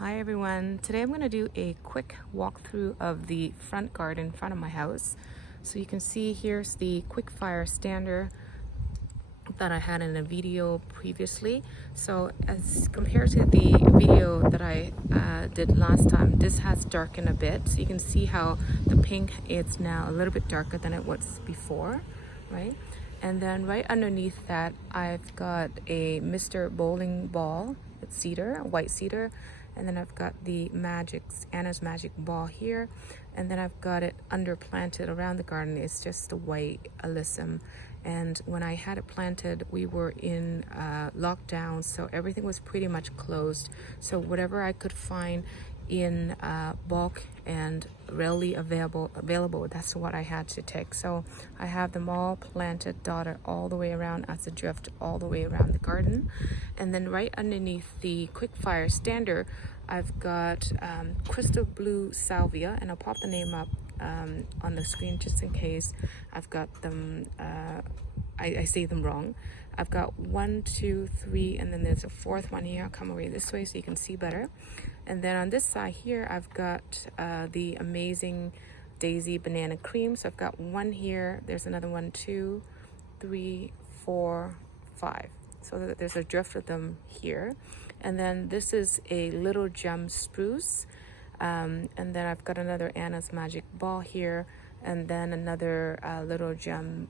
Hi everyone, today I'm going to do a quick walkthrough of the front garden in front of my house. So you can see here's the quick fire stander that I had in a video previously. So as compared to the video that I did last time, this has darkened a bit. So you can see how the pink is now a little bit darker than it was before, right? And then right underneath that, I've got a Mr. Bowling Ball, it's cedar, white cedar. And then I've got the Anna's Magic Ball here. And then I've got it underplanted around the garden. It's just a white alyssum. And when I had it planted, we were in lockdown, so everything was pretty much closed. So whatever I could find in bulk and readily available, that's what I had to take. So I have them all planted, dotted all the way around as a drift, all the way around the garden. And then right underneath the quick fire stander, I've got crystal blue salvia, and I'll pop the name up on the screen just in case I've got them I say them wrong. I've got 1, 2, 3, and then there's a fourth one here. I'll come over this way so you can see better. And then on this side here, I've got the amazing daisy banana cream. So I've got one here, there's another 1, 2, 3, 4, 5. So there's a drift of them here. And then this is a little gem spruce. And then I've got another Anna's Magic Ball here, and then another little gem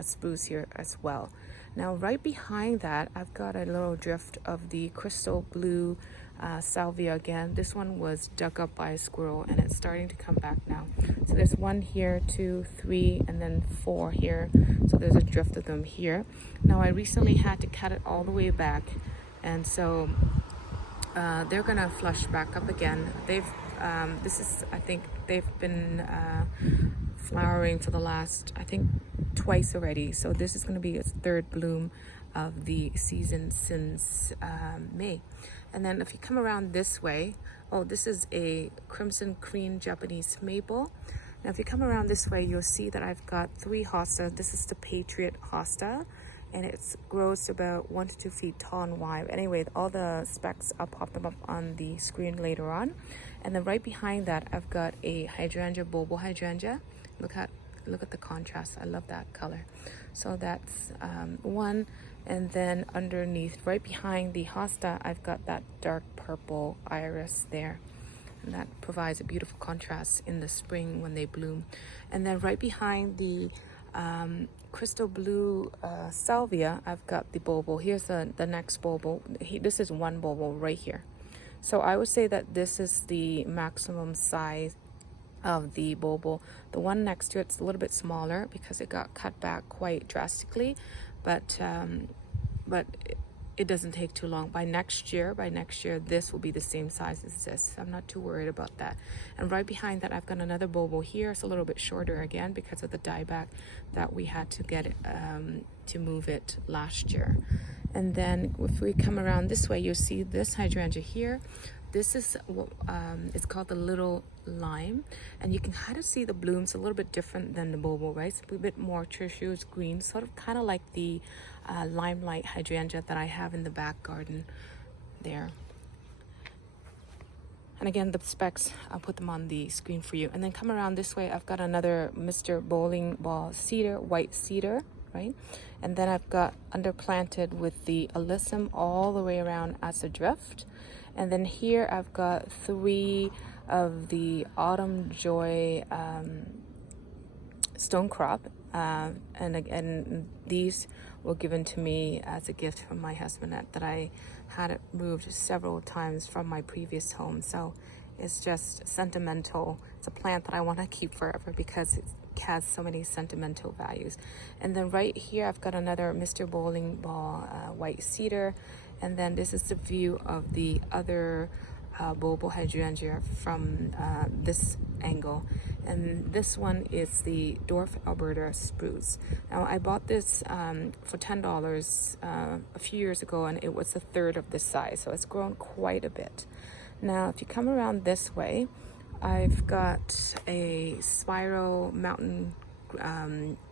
spruce here as well. Now right behind that, I've got a little drift of the crystal blue salvia again. This one was dug up by a squirrel and it's starting to come back now. So there's 1 here, 2, 3, and then 4 here. So there's a drift of them here. Now I recently had to cut it all the way back, and so they're gonna flush back up again. I think they've been flowering for the last, I think, twice already. So this is gonna be its 3rd bloom of the season since May. And then if you come around this way, this is a crimson cream Japanese maple. Now if you come around this way, you'll see that I've got 3 hostas. This is the Patriot hosta, and it grows about 1 to 2 feet tall and wide. Anyway, all the specs, I'll pop them up on the screen later on. And then right behind that, I've got a hydrangea, bulbul hydrangea. Look at the contrast. I love that color. So that's one. And then underneath, right behind the hosta, I've got that dark purple iris there. And that provides a beautiful contrast in the spring when they bloom. And then right behind the crystal blue salvia, I've got the bulbul. Here's the next bulbul. This is one bulbul right here. So I would say that this is the maximum size of the bulbul. The one next to it's a little bit smaller because it got cut back quite drastically, but it doesn't take too long. By next year, this will be the same size as this. I'm not too worried about that. And right behind that, I've got another bulbul here. It's a little bit shorter again because of the dieback that we had to get to move it last year. And then if we come around this way, you'll see this hydrangea here. This is it's called the little lime, and you can kind of see the blooms a little bit different than the bulbul, right? It's a bit more tertiary green, sort of kind of like the Limelight hydrangea that I have in the back garden there. And again, the specs, I'll put them on the screen for you. And then come around this way, I've got another Mr. Bowling Ball cedar, white cedar, right? And then I've got underplanted with the alyssum all the way around as a drift. And then here I've got 3 of the Autumn Joy stone crop. And again, these were given to me as a gift from my husband that I had it moved several times from my previous home. So it's just sentimental. It's a plant that I want to keep forever because it has so many sentimental values. And then right here, I've got another Mr. Bowling Ball white cedar. And then this is the view of the other bulbul hydrangea from this angle. And this one is the dwarf Alberta spruce. Now I bought this for $10 a few years ago, and it was a 1/3 of this size, so it's grown quite a bit. Now if you come around this way, I've got a spiral mountain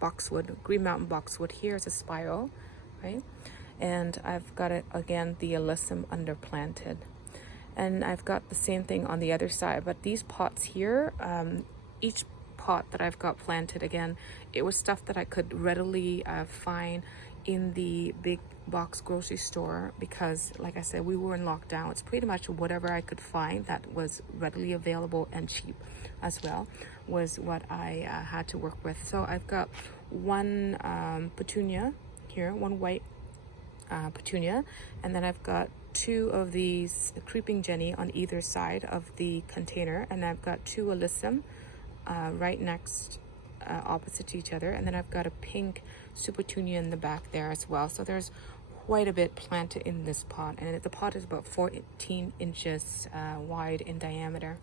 boxwood, green mountain boxwood. Here's a spiral, right? And I've got it again, the alyssum underplanted. And I've got the same thing on the other side, but these pots here, each pot that I've got planted, again, it was stuff that I could readily find in the big box grocery store, because like I said, we were in lockdown. It's pretty much whatever I could find that was readily available and cheap as well was what I had to work with. So I've got one petunia here, one white petunia, and then I've got two of these creeping jenny on either side of the container, and I've got two alyssum right next opposite to each other, and then I've got a pink supertunia in the back there as well. So there's quite a bit planted in this pot, and the pot is about 14 inches wide in diameter.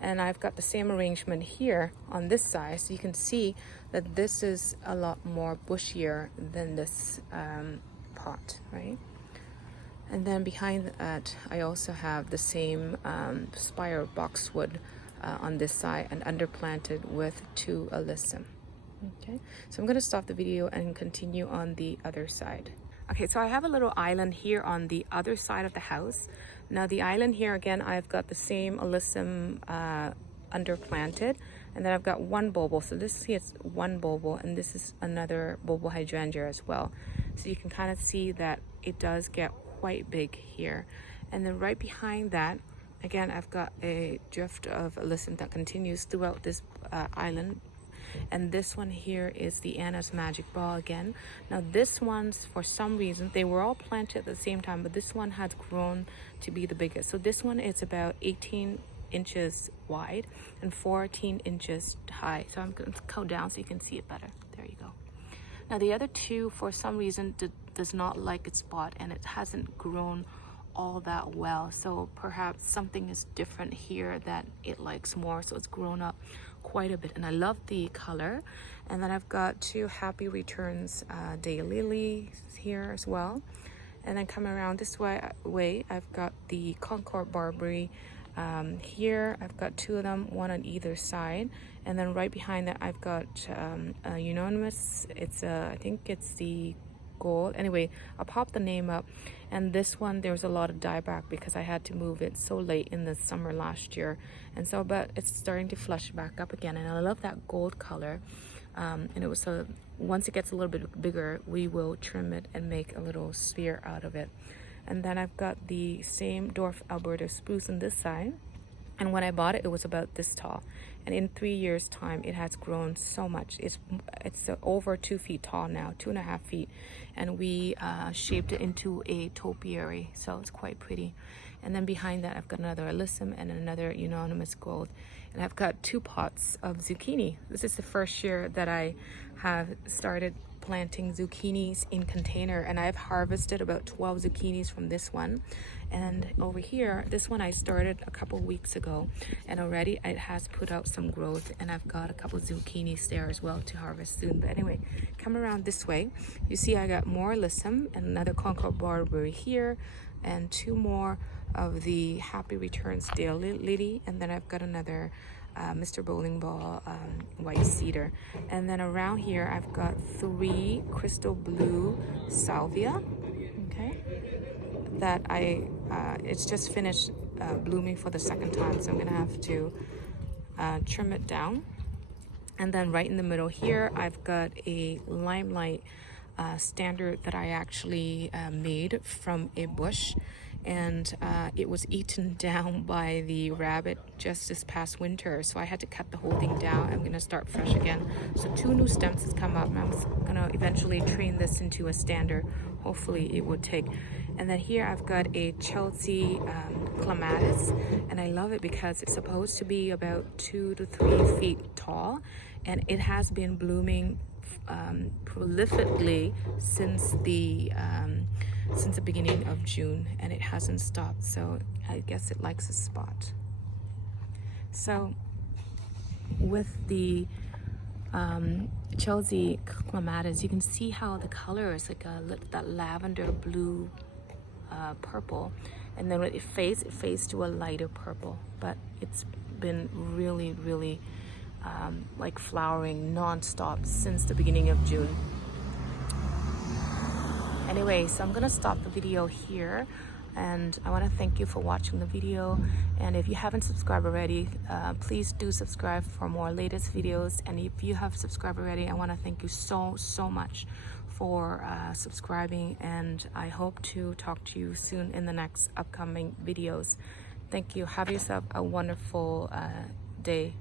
And I've got the same arrangement here on this side, so you can see that this is a lot more bushier than this pot, right? And then behind that, I also have the same spire boxwood on this side and underplanted with two alyssum. Okay, so I'm going to stop the video and continue on the other side. Okay, so I have a little island here on the other side of the house. Now the island here, again, I've got the same alyssum underplanted, and then I've got one bulbul. So this is one bulbul, and this is another bulbul hydrangea as well. So you can kind of see that it does get quite big here. And then right behind that, again, I've got a drift of alyssum that continues throughout this island. And this one here is the Anna's Magic Ball again. Now this one's, for some reason, they were all planted at the same time, but this one has grown to be the biggest. So this one is about 18 inches wide and 14 inches high. So I'm going to go down so you can see it better. There you go. Now the other two, for some reason, does not like its spot, and it hasn't grown all that well. So perhaps something is different here that it likes more. So it's grown up quite a bit, and I love the color. And then I've got two Happy Returns daylilies here as well. And then coming around this way, I've got the Concord Barberry here. I've got two of them, one on either side. And then right behind that, I've got a unanimous. It's I think it's the gold. Anyway, I'll pop the name up. And this one, there was a lot of dieback because I had to move it so late in the summer last year, and so but it's starting to flush back up again. And I love that gold color. And it was once it gets a little bit bigger, we will trim it and make a little sphere out of it. And then I've got the same dwarf Alberta spruce on this side. And when I bought it, it was about this tall. And in 3 years' time, it has grown so much. It's over 2 feet tall now, 2.5 feet. And we shaped it into a topiary, so it's quite pretty. And then behind that, I've got another alyssum and another unanimous gold. And I've got 2 pots of zucchini. This is the first year that I have started planting zucchinis in container, and I've harvested about 12 zucchinis from this one. And over here, this one I started a couple weeks ago, and already it has put out some growth, and I've got a couple zucchinis there as well to harvest soon. But anyway, come around this way, you see I got more alyssum and another Concord Barberry here, and 2 more of the Happy Returns daylily, and then I've got another Mr. Bowling Ball white cedar. And then around here I've got 3 crystal blue salvia, okay, that it's just finished blooming for the second time, so I'm gonna have to trim it down. And then right in the middle here, I've got a Limelight standard that I actually made from a bush, and it was eaten down by the rabbit just this past winter, so I had to cut the whole thing down. I'm gonna start fresh again. So 2 new stems has come up, and I'm gonna eventually train this into a standard. Hopefully it would take. And then here I've got a Chelsea clematis, and I love it because it's supposed to be about 2 to 3 feet tall, and it has been blooming prolifically since the beginning of June, and it hasn't stopped, so I guess it likes a spot. So with the Chelsea clematis, you can see how the color is like that lavender blue purple, and then when it fades to a lighter purple, but it's been really like flowering non-stop since the beginning of June. Anyway, so I'm gonna stop the video here. And I want to thank you for watching the video. And if you haven't subscribed already, please do subscribe for more latest videos. And if you have subscribed already, I want to thank you so much for subscribing, and I hope to talk to you soon in the next upcoming videos. Thank you. Have yourself a wonderful day.